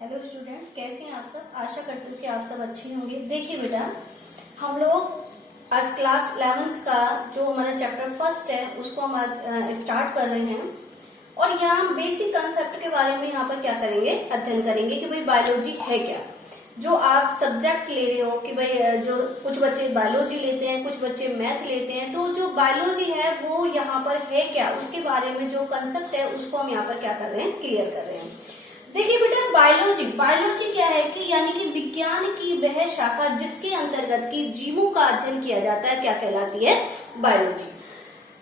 Hello students, कैसे हैं आप सब। आशा करती हूँ कि आप सब अच्छे होंगे। देखिए बेटा, हम लोग आज क्लास 11th का जो हमारा चैप्टर फर्स्ट है उसको हम आज स्टार्ट कर रहे हैं। और यहाँ हम बेसिक कंसेप्ट के बारे में यहाँ पर क्या करेंगे, अध्ययन करेंगे कि भाई बायोलॉजी है क्या। जो आप सब्जेक्ट ले रहे हो कि भाई जो कुछ बच्चे बायोलॉजी लेते हैं, कुछ बच्चे मैथ लेते हैं, तो जो बायोलॉजी है वो यहाँ पर है क्या, उसके बारे में जो कंसेप्ट है उसको हम यहाँ पर क्या कर रहे हैं, क्लियर कर रहे हैं। देखिए बेटा, बायोलॉजी क्या है कि यानी कि विज्ञान की वह शाखा जिसके अंतर्गत की जीवों का अध्ययन किया जाता है, क्या कहलाती है, बायोलॉजी।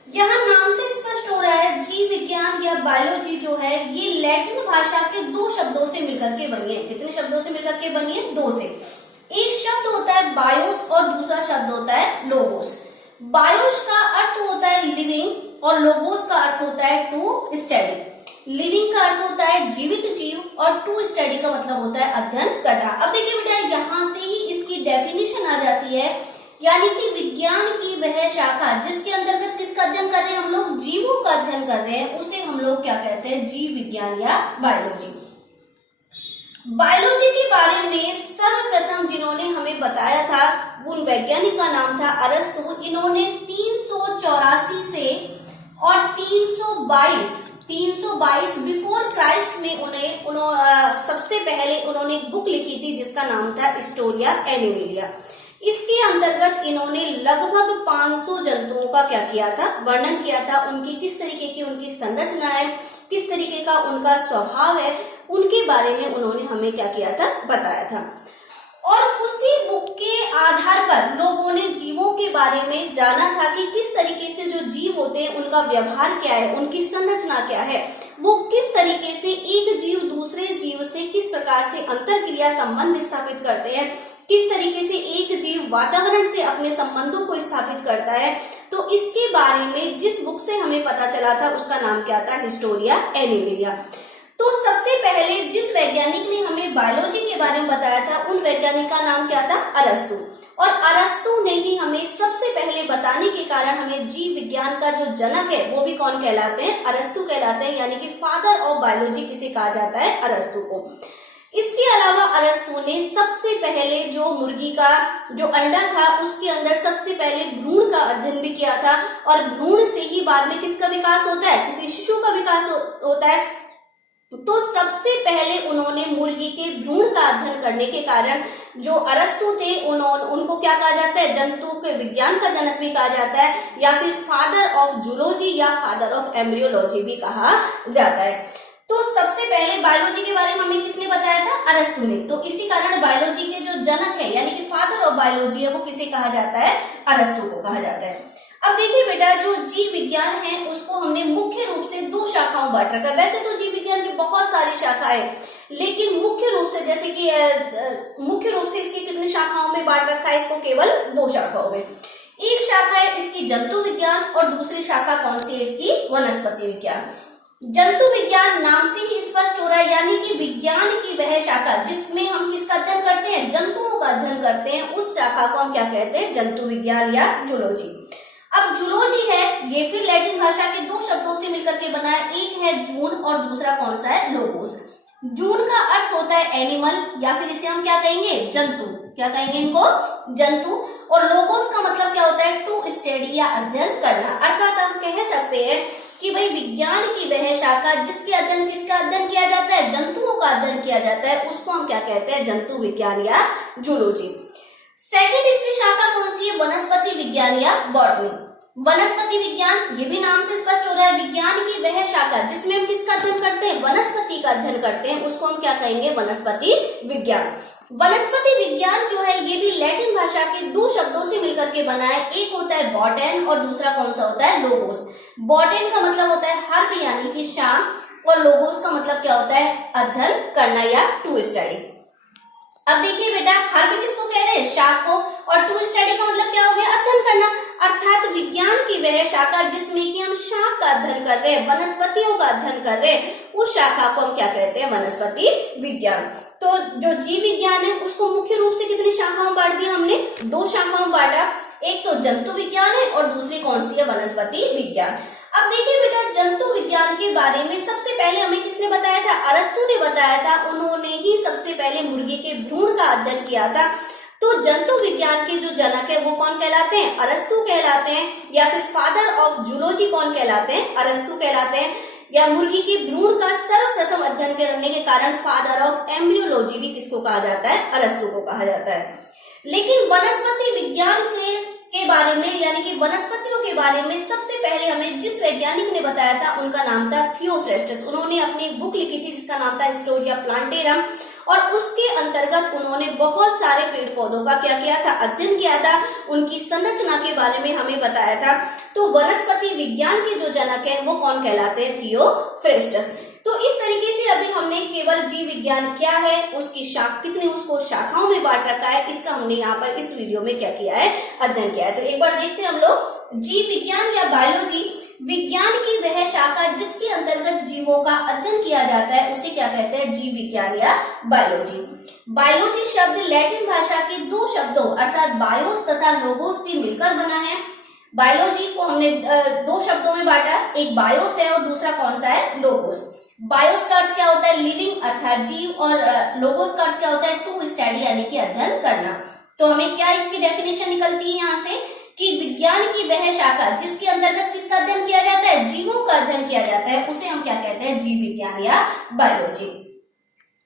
यहाँ नाम से स्पष्ट हो रहा है, जीव विज्ञान या बायोलॉजी जो है ये लैटिन भाषा के दो शब्दों से मिलकर के बनी है। कितने शब्दों से मिलकर के बनी है? दो से। एक शब्द होता है बायोस और दूसरा शब्द होता है लोगोस। बायोस का अर्थ होता है लिविंग और लोगोस का अर्थ होता है टू स्टडी। लिविंग का अर्थ होता है जीवित जीव और टू स्टडी का मतलब होता है अध्ययन करना। अब देखिए बेटा, यहां से ही इसकी डेफिनेशन आ जाती है, यानी कि विज्ञान की वह शाखा जिसके अंतर्गत किसका अध्ययन कर रहे हैं हम लोग, जीवों का अध्ययन कर रहे हैं, उसे हम लोग क्या कहते हैं, जीव विज्ञान या बायोलॉजी। बायोलॉजी के बारे में सर्वप्रथम जिन्होंने हमें बताया था उन वैज्ञानिक का नाम था अरस्तु। इन्होंने 384 से और 322 बिफोर क्राइस्ट में सबसे पहले उन्होंने एक बुक लिखी थी जिसका नाम था हिस्टोरिया एनिमलिया। इसके अंतर्गत इन्होंने लगभग 500 जंतुओं का क्या किया था, वर्णन किया था। उनकी किस तरीके की उनकी संरचना है, किस तरीके का उनका स्वभाव है, उनके बारे में उन्होंने हमें क्या किया था, बताया था। और उसी बुक के आधार पर लोगों ने जीवों के बारे में जाना था कि किस तरीके से जो जीव होते हैं उनका व्यवहार क्या है, उनकी संरचना क्या है, वो किस तरीके से एक जीव दूसरे जीव से किस प्रकार से अंतरक्रिया संबंध स्थापित करते हैं, किस तरीके से एक जीव वातावरण से अपने संबंधों को स्थापित करता है। तो इसके बारे में जिस बुक से हमें पता चला था उसका नाम क्या था, हिस्टोरिया एनिमलिया। तो सबसे पहले जिस वैज्ञानिक ने हमें बायोलॉजी के बारे में बताया था उन वैज्ञानिक का नाम क्या था, अरस्तु। और अरस्तु ने ही हमें सबसे पहले बताने के कारण हमें जीव विज्ञान का जो जनक है वो भी कौन कहलाते हैं, अरस्तु कहलाते हैं। यानी कि फादर ऑफ बायोलॉजी किसे कहा जाता है, अरस्तु को। इसके अलावा अरस्तु ने सबसे पहले जो मुर्गी का जो अंडा था उसके अंदर सबसे पहले भ्रूण का अध्ययन भी किया था। और भ्रूण से ही बाद में किसका विकास होता है, किसी शिशु का विकास होता है। तो सबसे पहले उन्होंने मुर्गी के भ्रूण का अध्ययन करने के कारण जो अरस्तु थे उनको क्या कहा जाता है, जंतु के विज्ञान का जनक भी कहा जाता है, या फिर फादर ऑफ जूलॉजी या फादर ऑफ एम्ब्रियोलॉजी भी कहा जाता है। तो सबसे पहले बायोलॉजी के बारे में हमें किसने बताया था, अरस्तु ने। तो इसी कारण बायोलॉजी के जो जनक है यानी कि फादर ऑफ बायोलॉजी है वो किसे कहा जाता है, अरस्तु को कहा जाता है। अब देखिए बेटा, जो जीव विज्ञान है उसको हमने मुख्य रूप से दो शाखाओं बांट रखा है। वैसे तो जीव विज्ञान की बहुत सारी शाखाएं, लेकिन मुख्य रूप से जैसे कि मुख्य रूप से इसकी कितनी शाखाओं में बांट रखा है, इसको केवल दो शाखाओं में। एक शाखा है इसकी जंतु विज्ञान और दूसरी शाखा कौन सी है, इसकी वनस्पति विज्ञान। जंतु विज्ञान नाम से ही स्पष्ट हो रहा है, यानी कि विज्ञान की वह शाखा जिसमें हम किसका अध्ययन करते हैं, जंतुओं का अध्ययन करते हैं, उस शाखा को हम क्या कहते हैं, जंतु विज्ञान या जूलॉजी। अब जूलॉजी है ये फिर लैटिन भाषा के दो शब्दों से मिलकर के बना है। एक है जून और दूसरा कौन सा है, लोगोस। जून का अर्थ होता है एनिमल या फिर इसे हम क्या कहेंगे, जंतु। क्या कहेंगे इनको, जंतु। और लोगोस का मतलब क्या होता है, टू स्टडी या अध्ययन करना। अर्थात हम कह सकते हैं कि भाई विज्ञान की वह शाखा जिसके अध्ययन किसका अध्ययन किया जाता है, जंतुओं का अध्ययन किया जाता है, उसको हम क्या कहते हैं, जंतु विज्ञान या जूलॉजी। सेकंड इसकी शाखा कौन सी है, वनस्पति विज्ञान या बॉटनी। वनस्पति विज्ञान, ये भी नाम से स्पष्ट हो रहा है, विज्ञान की वह शाखा जिसमें हम किसका अध्ययन करते हैं, वनस्पति का अध्ययन करते हैं, उसको हम क्या कहेंगे, वनस्पति विज्ञान। वनस्पति विज्ञान जो है ये भी लैटिन भाषा के दो शब्दों से मिलकर के बना है। एक होता है बॉटेन और दूसरा कौन सा होता है, लोगोस। बॉटेन का मतलब होता है हर्ब यानी कि शाम, और लोगोस का मतलब क्या होता है, अध्ययन करना या टू स्टडी। अब देखिए बेटा, हर्ब किसको कह रहे हैं, शाख को, और टू स्टडी का मतलब क्या हो गया, अध्ययन करना। अर्थात विज्ञान की वह शाखा जिसमें कि हम शाख का अध्ययन कर रहे हैं, वनस्पतियों का अध्ययन कर रहे हैं, उस शाखा को हम क्या कहते हैं, वनस्पति विज्ञान। तो जो जीव विज्ञान है उसको मुख्य रूप से कितनी शाखाओं बांट दिया हमने, दो शाखाओं बांटा। एक तो जंतु विज्ञान है और दूसरी कौन सी है, वनस्पति विज्ञान। अब देखिए बेटा, जंतु विज्ञान के बारे में सबसे पहले हमें किसने बताया था? अरस्तु ने बताया था। उन्होंने ही सबसे पहले मुर्गी के भ्रूण का अध्ययन किया था। तो जंतु विज्ञान के जो जनक है वो कौन कहलाते हैं? अरस्तु कहलाते हैं। या फिर फादर ऑफ जूलॉजी कौन कहलाते हैं? अरस्तु कहलाते हैं। या मुर्गी के भ्रूण का सर्वप्रथम अध्ययन करने के कारण फादर ऑफ एम्ब्रियोलॉजी भी किसको कहा जाता है? अरस्तु को कहा जाता है। लेकिन वनस्पति विज्ञान के बारे में, यानी कि वनस्पतियों के बारे में सबसे पहले हमें जिस वैज्ञानिक ने बताया था उनका नाम था थियोफ्रेस्टस। उन्होंने अपनी एक बुक लिखी थी जिसका नाम था हिस्टोरिया प्लांटेरम, और उसके अंतर्गत उन्होंने बहुत सारे पेड़ पौधों का क्या किया था? अध्ययन किया था। उनकी संरचना के बारे में हमें बताया था। तो वनस्पति विज्ञान के जो जनक है वो कौन कहलाते हैं? थियोफ्रेस्टस। तो इस तरीके से अभी हमने केवल जीव विज्ञान क्या है, उसकी कितने उसको शाखाओं में बांट रखा है, इसका हमने यहाँ पर इस वीडियो में क्या किया है? अध्ययन किया है। तो एक बार देखते हैं हम लोग। जीव विज्ञान या बायोलॉजी विज्ञान की वह शाखा जिसके अंतर्गत जीवों का अध्ययन किया जाता है उसे क्या कहते हैं? जीव विज्ञान या बायोलॉजी। बायोलॉजी शब्द लैटिन भाषा के दो शब्दों अर्थात बायोस तथा लोगोस से मिलकर बना है। बायोलॉजी को हमने दो शब्दों में बांटा, एक बायोस है और दूसरा कौन सा है? लोगोस। बायोस का अर्थ क्या होता है? लिविंग अर्थात जीव, और लोगोस का अर्थ क्या होता है? टू स्टडी यानी कि अध्ययन करना। तो हमें क्या इसकी डेफिनेशन निकलती है यहाँ से कि विज्ञान की वह शाखा जिसके अंतर्गत किसका अध्ययन किया जाता है? जीवों का अध्ययन किया जाता है, उसे हम क्या कहते हैं? जीव विज्ञान या बायोलॉजी।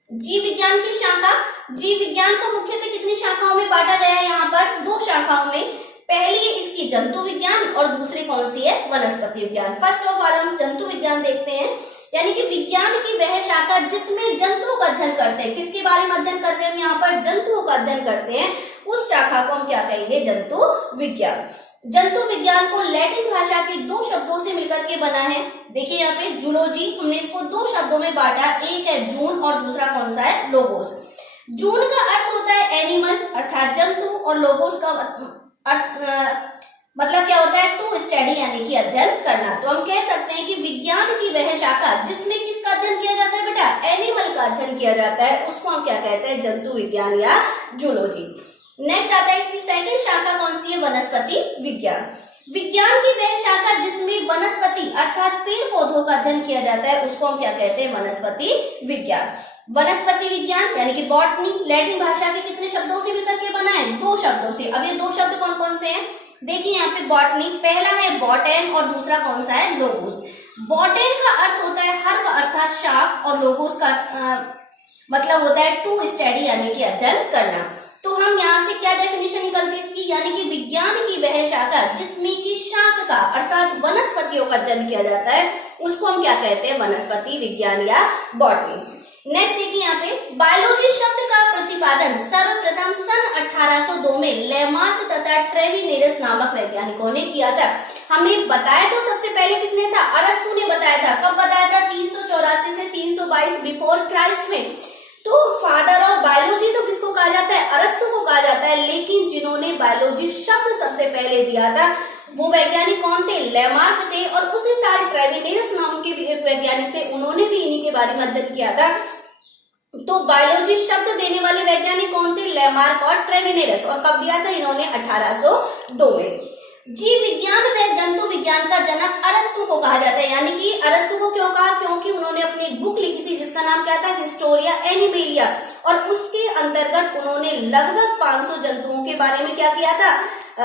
जीव विज्ञान की शाखा, जीव विज्ञान को मुख्यतः कितनी शाखाओं में बांटा गया है? यहाँ पर दो शाखाओं में। पहली है इसकी जंतु विज्ञान और दूसरी कौन सी है? वनस्पति विज्ञान। फर्स्ट ऑफ ऑल हम जंतु विज्ञान देखते हैं, यानी कि विज्ञान की वह शाखा जिसमें जंतुओं का अध्ययन करते हैं। किसके बारे में अध्ययन करते हैं? यहाँ पर जंतुओं का अध्ययन करते हैं, उस शाखा को हम क्या कहेंगे? जंतु विज्ञान। जंतु विज्ञान को लैटिन भाषा के दो शब्दों से मिलकर के बना है। देखिए यहाँ पे जूलॉजी, हमने इसको दो शब्दों में बांटा, एक है जून और दूसरा कौन सा है? लोगोस। जून का अर्थ होता है एनिमल अर्थात जंतु, और लोगोस का अर्थ मतलब क्या होता है? टू स्टडी यानी कि अध्ययन करना। तो हम कह सकते हैं कि विज्ञान की वह शाखा जिसमें किसका अध्ययन किया जाता है बेटा? एनिमल का अध्ययन किया जाता है, उसको हम क्या कहते हैं? जंतु विज्ञान या जूलॉजी। नेक्स्ट आता है इसकी सेकंड शाखा कौन सी है? वनस्पति विज्ञान। विज्ञान की वह शाखा जिसमें वनस्पति अर्थात पेड़ पौधों का अध्ययन किया जाता है, उसको हम क्या कहते हैं? वनस्पति विज्ञान। वनस्पति विज्ञान यानी कि बॉटनी लैटिन भाषा के कितने शब्दों से मिलकर के बना है? दो शब्दों से। अब ये दो शब्द कौन कौन से हैं? देखिए यहाँ पे बॉटनी, पहला है बॉटेन और दूसरा कौन सा है? लोगोस। बॉटेन का अर्थ होता है हर्ब अर्थात शाख, और लोगोस का मतलब होता है टू स्टडी यानी कि अध्ययन करना। तो हम यहाँ से क्या डेफिनेशन निकलती है इसकी? यानी कि विज्ञान की वह शाखा जिसमें कि शाख का अर्थात वनस्पतियों का अध्ययन किया जाता है, उसको हम क्या कहते हैं? वनस्पति विज्ञान या बॉटनी। नेक्स्ट देखिए यहाँ पे, बायोलॉजी शब्द का प्रतिपादन सर्वप्रथम सन 1802 में लेमार्क तथा ट्रेविनेरस नामक वैज्ञानिकों ने किया था। हमें बताया तो सबसे पहले किसने था? अरस्तु ने बताया था। कब बताया था? 384 से 322 बिफोर क्राइस्ट में। तो फादर ऑफ बायोलॉजी तो किसको कहा जाता है? अरस्तु को कहा जाता है। लेकिन जिन्होंने बायोलॉजी शब्द सबसे पहले दिया था वो वैज्ञानिक कौन थे? लेमार्क थे। और उसी साल ट्रेविनेरस नाम के भी एक वैज्ञानिक थे, उन्होंने भी इन्हीं के बारे में अध्ययन किया था। तो बायोलॉजी शब्द देने वाले वैज्ञानिक कौन थे? लेमार्क और ट्रेविनेरस। और कब दिया था इन्होंने? 1802 में। जीव विज्ञान व जंतु विज्ञान का जनक अरस्तु को कहा जाता है। यानी कि अरस्तु को क्यों कहा? क्योंकि उन्होंने अपनी एक बुक लिखी थी जिसका नाम क्या था? हिस्टोरिया एनिमेलिया, और उसके अंतर्गत उन्होंने लगभग 500 जंतुओं के बारे में क्या किया था?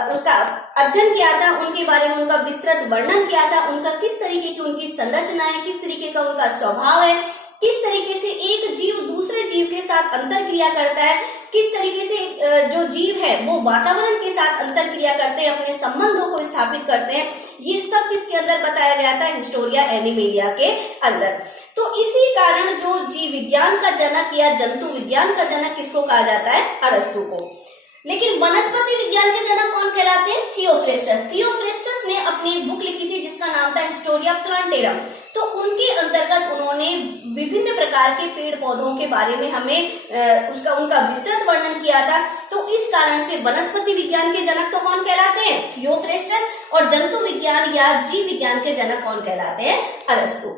उसका अध्ययन किया था, उनके बारे में उनका विस्तृत वर्णन किया था, उनका किस तरीके की उनकी संरचना है, किस तरीके का उनका स्वभाव है, किस तरीके से एक जीव दूसरे जीव के साथ अंतर क्रिया करता है, किस तरीके से जो जीव है वो वातावरण के साथ अंतर क्रिया करते हैं, अपने संबंधों को स्थापित करते हैं। ये सब किसके अंदर बताया गया था? हिस्टोरिया एनिमेलिया के अंदर। तो इसी कारण जो जीव विज्ञान का जनक या जंतु विज्ञान का जनक किसको कहा जाता है? अरस्तु को। लेकिन वनस्पति विज्ञान के जनक कौन कहलाते हैं? थियोफ्रेस्टस। थियोफ्रेस्टस ने अपनी एक बुक लिखी थी जिसका नाम था हिस्टोरिया प्लांटेरम। तो उनके अंतर्गत उन्होंने विभिन्न प्रकार के पेड़ पौधों के बारे में हमें उनका विस्तृत वर्णन किया था। तो इस कारण से वनस्पति विज्ञान के जनक तो कौन कहलाते हैं? थियोफ्रेस्टस। और जंतु विज्ञान या जीव विज्ञान के जनक कौन कहलाते हैं? अरस्तु।